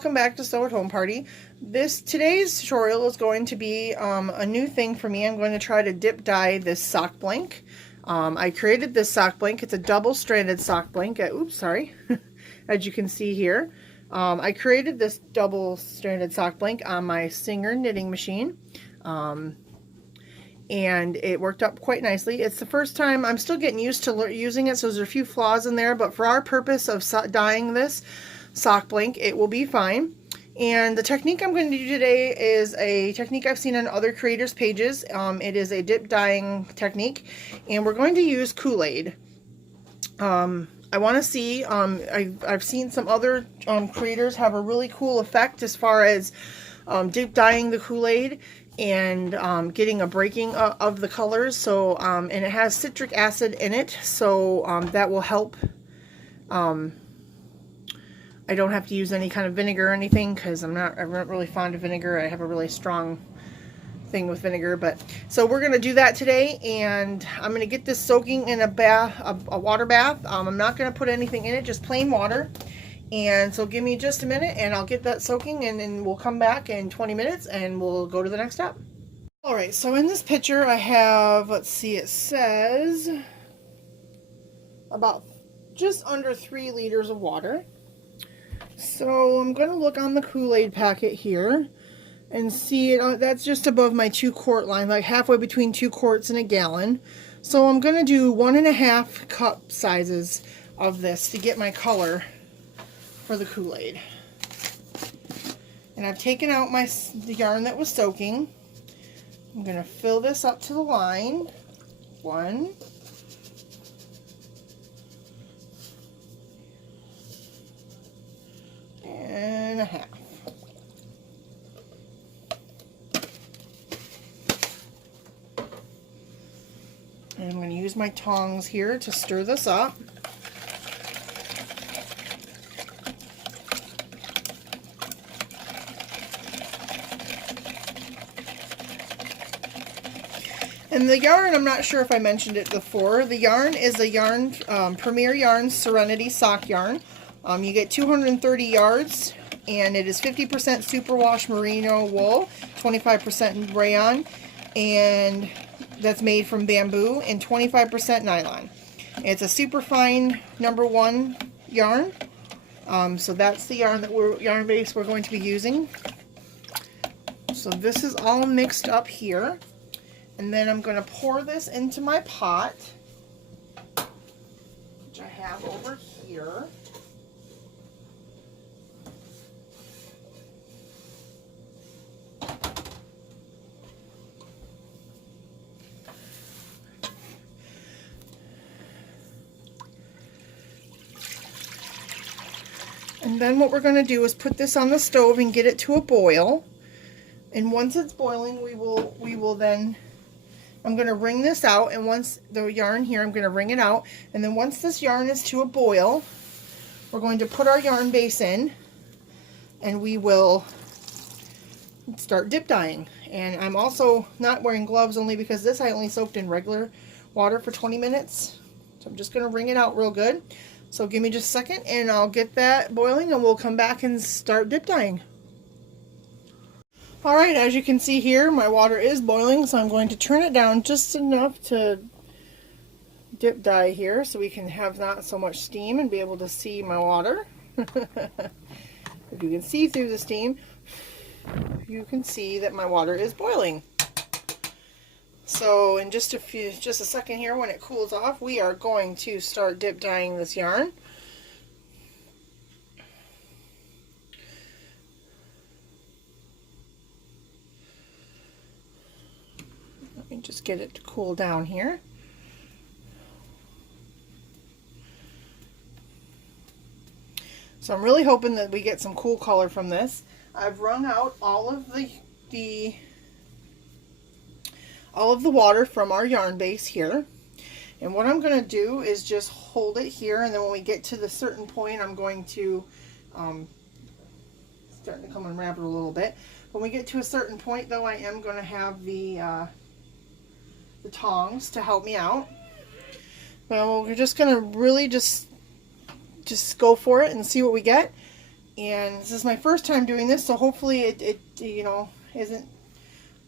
welcome back to Sew at Home Party. Today's tutorial is going to be a new thing for me. I'm going to try to dip dye this sock blank. I created this sock blank. It's a double-stranded sock blank. Oops, sorry. As you can see here, I created this double-stranded sock blank on my Singer knitting machine. And it worked up quite nicely. It's the first time. I'm still getting used to using it, so there's a few flaws in there, but for our purpose of dyeing this sock blank, it will be fine. And the technique I'm going to do today is a technique I've seen on other creators' pages. It is a dip dyeing technique, and we're going to use Kool-aid. I want to see, I've seen some other creators have a really cool effect as far as dip dyeing the Kool-aid and getting a breaking of the colors. So and it has citric acid in it, so that will help. I don't have to use any kind of vinegar or anything because I'm not really fond of vinegar. I have a really strong thing with vinegar, but so we're going to do that today, and I'm going to get this soaking in a water bath. I'm not going to put anything in it, just plain water. And so give me just a minute and I'll get that soaking, and then we'll come back in 20 minutes and we'll go to the next step. Alright, so in this picture I have, let's see, it says about just under 3 liters of water. So I'm going to look on the Kool-Aid packet here and see it. That's just above my 2-quart line, like halfway between 2 quarts and a gallon. So I'm going to do 1.5 cup sizes of this to get my color for the Kool-Aid. And I've taken out the yarn that was soaking. I'm going to fill this up to the line. 1. And a half. And I'm going to use my tongs here to stir this up. And the yarn, I'm not sure if I mentioned it before, the yarn is a yarn, Premier Yarn Serenity sock yarn. You get 230 yards, and it is 50% superwash merino wool, 25% rayon, and that's made from bamboo, and 25% nylon. It's a super fine #1 yarn. So that's the yarn base we're going to be using. So this is all mixed up here. And then I'm going to pour this into my pot, which I have over here. And then what we're going to do is put this on the stove and get it to a boil. And once it's boiling, we will then, I'm going to wring this out, and once the yarn here, I'm going to wring it out, and then once this yarn is to a boil, we're going to put our yarn base in, and we will start dip dyeing. And I'm also not wearing gloves only because this I only soaked in regular water for 20 minutes. So I'm just going to wring it out real good. So give me just a second and I'll get that boiling, and we'll come back and start dip dyeing. Alright, as you can see here, my water is boiling, so I'm going to turn it down just enough to dip dye here so we can have not so much steam and be able to see my water. If you can see through the steam, you can see that my water is boiling. So in just a second here, when it cools off, we are going to start dip dyeing this yarn. Let me just get it to cool down here. So I'm really hoping that we get some cool color from this. I've wrung out all of the water from our yarn base here. And what I'm going to do is just hold it here, and then when we get to the certain point, I'm going to starting to come unwrap it a little bit. When we get to a certain point, though, I am going to have the tongs to help me out. Well, we're just going to really just go for it and see what we get. And this is my first time doing this, so hopefully it you know, isn't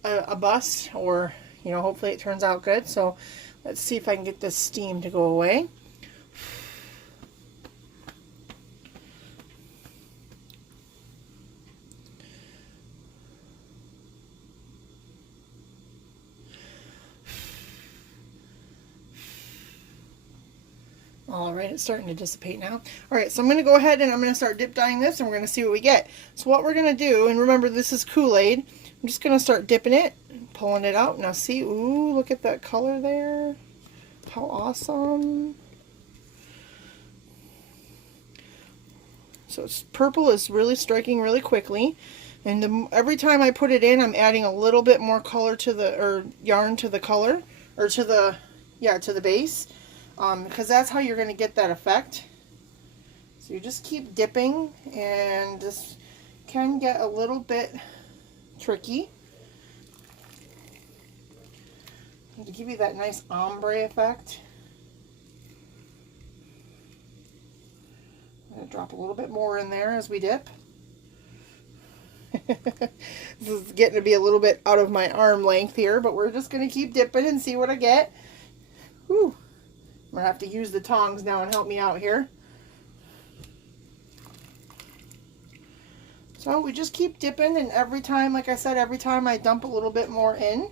a bust, or, you know, hopefully it turns out good. So let's see if I can get this steam to go away. All right, it's starting to dissipate now. All right, so I'm going to go ahead and I'm going to start dip dyeing this, and we're going to see what we get. So what we're going to do, and remember this is Kool-Aid, I'm just going to start dipping it, pulling it out. Now see, ooh, look at that color there. How awesome. So it's, purple is really striking really quickly. And every time I put it in, I'm adding a little bit more color to the, or yarn to the color, or to the, yeah, to the base. Because that's how you're going to get that effect. So you just keep dipping, and this can get a little bit tricky to give you that nice ombre effect. I'm going to drop a little bit more in there as we dip. This is getting to be a little bit out of my arm length here, but we're just going to keep dipping and see what I get. Whew. I'm going to have to use the tongs now and help me out here. So we just keep dipping, and every time, like I said, every time I dump a little bit more in.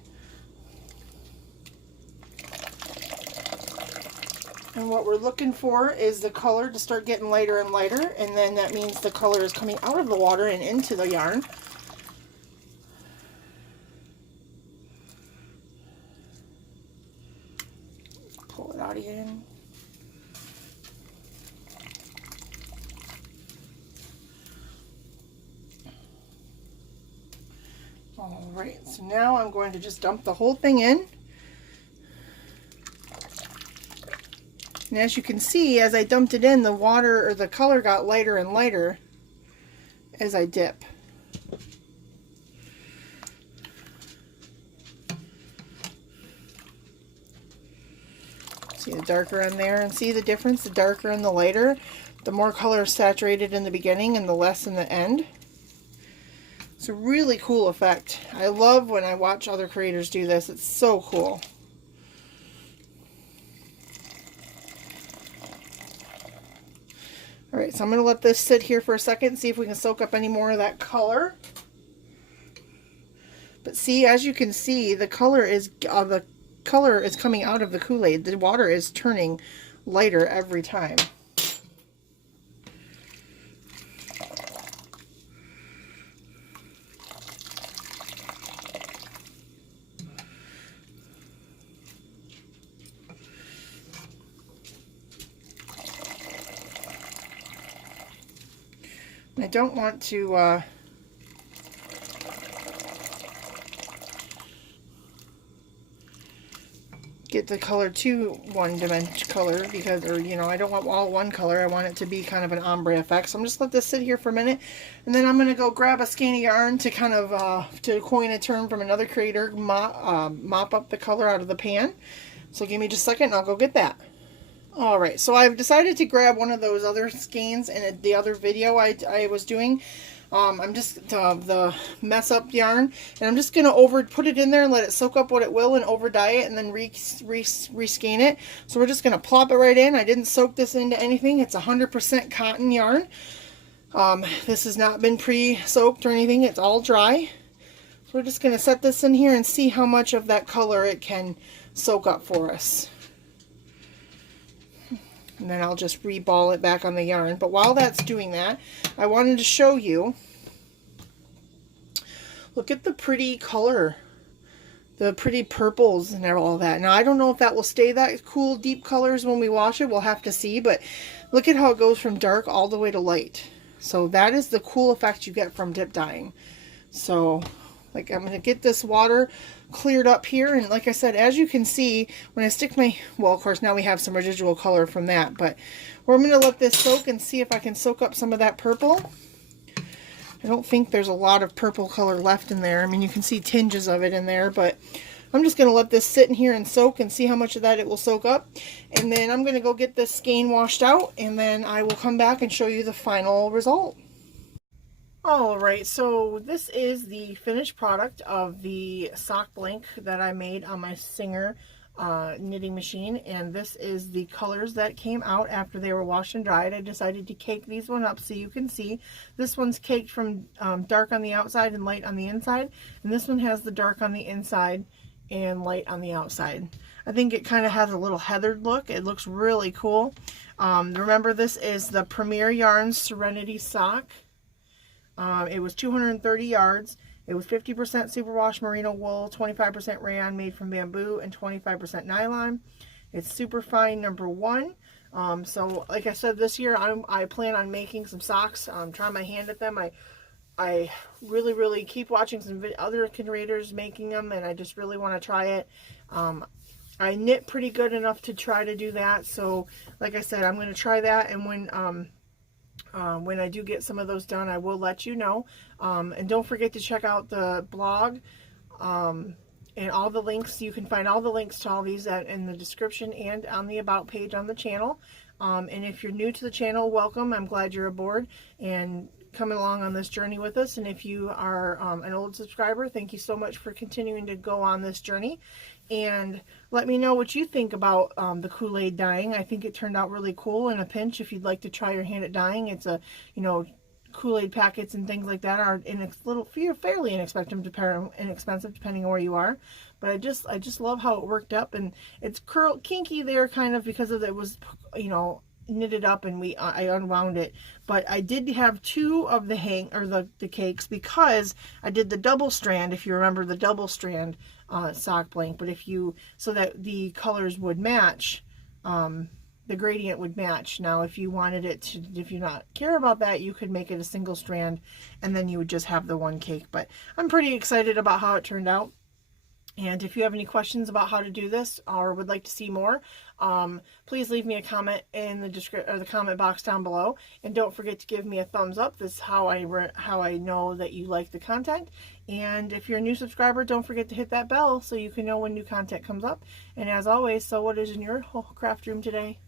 And what we're looking for is the color to start getting lighter and lighter, and then that means the color is coming out of the water and into the yarn. Pull it out again. Alright, so now I'm going to just dump the whole thing in. And as you can see, as I dumped it in, the water, or the color, got lighter and lighter as I dip. See the darker in there, and see the difference? The darker and the lighter, the more color is saturated in the beginning and the less in the end. It's a really cool effect. I love when I watch other creators do this. It's so cool. Alright, so I'm going to let this sit here for a second and see if we can soak up any more of that color. But see, as you can see, the color is coming out of the Kool-Aid. The water is turning lighter every time. I don't want to get the color too one-dimensional color, because, or, you know, I don't want all one color. I want it to be kind of an ombre effect. So I'm just let this sit here for a minute, and then I'm going to go grab a skein of yarn to kind of, to coin a term from another creator, mop up the color out of the pan. So give me just a second and I'll go get that. Alright, so I've decided to grab one of those other skeins in the other video I was doing. I'm just, the mess up yarn, and I'm just going to put it in there and let it soak up what it will and over dye it, and then reskein it. So we're just going to plop it right in. I didn't soak this into anything. It's 100% cotton yarn. This has not been pre-soaked or anything. It's all dry. So we're just going to set this in here and see how much of that color it can soak up for us. And then I'll just reball it back on the yarn. But while that's doing that, I wanted to show you, look at the pretty color, the pretty purples and all that. Now I don't know if that will stay that cool deep colors when we wash it. We'll have to see, but look at how it goes from dark all the way to light. So that is the cool effect you get from dip dyeing. So like, I'm going to get this water cleared up here, and like I said, as you can see, when I stick my, well, of course now we have some residual color from that, but we're going to let this soak and see if I can soak up some of that purple. I don't think there's a lot of purple color left in there. I mean, you can see tinges of it in there, but I'm just going to let this sit in here and soak and see how much of that it will soak up. And then I'm going to go get this skein washed out, and then I will come back and show you the final result. All right, so this is the finished product of the sock blank that I made on my Singer knitting machine, and this is the colors that came out after they were washed and dried. I decided to cake these one up so you can see. This one's caked from dark on the outside and light on the inside, and this one has the dark on the inside and light on the outside. I think it kind of has a little heathered look. It looks really cool. Remember, this is the Premier Yarns Serenity sock. It was 230 yards. It was 50% superwash merino wool, 25% rayon made from bamboo, and 25% nylon. It's super fine, #1. So like I said, this year I plan on making some socks. Try my hand at them. I really keep watching some other creators making them, and I just really want to try it. I knit pretty good enough to try to do that. So like I said, I'm going to try that, and when I do get some of those done, I will let you know. And don't forget to check out the blog and all the links. You can find all the links to all these in the description and on the About page on the channel. And if you're new to the channel, welcome. I'm glad you're aboard and coming along on this journey with us. And if you are an old subscriber, thank you so much for continuing to go on this journey. And let me know what you think about the Kool-Aid dyeing. I think it turned out really cool in a pinch. If you'd like to try your hand at dyeing, it's a, you know, Kool-Aid packets and things like that are fairly inexpensive depending on where you are. But I just love how it worked up, and it's kinky there kind of because of it was, you know, knitted up, and I unwound it. But I did have 2 of the cakes because I did the double strand, if you remember the double strand sock blank. But so that the colors would match, the gradient would match. Now if you wanted it to, if you not care about that, you could make it a single strand and then you would just have the one cake. But I'm pretty excited about how it turned out. And if you have any questions about how to do this or would like to see more, please leave me a comment in the comment box down below. And don't forget to give me a thumbs up. This is how I know that you like the content. And if you're a new subscriber, don't forget to hit that bell so you can know when new content comes up. And as always, so what is in your craft room today?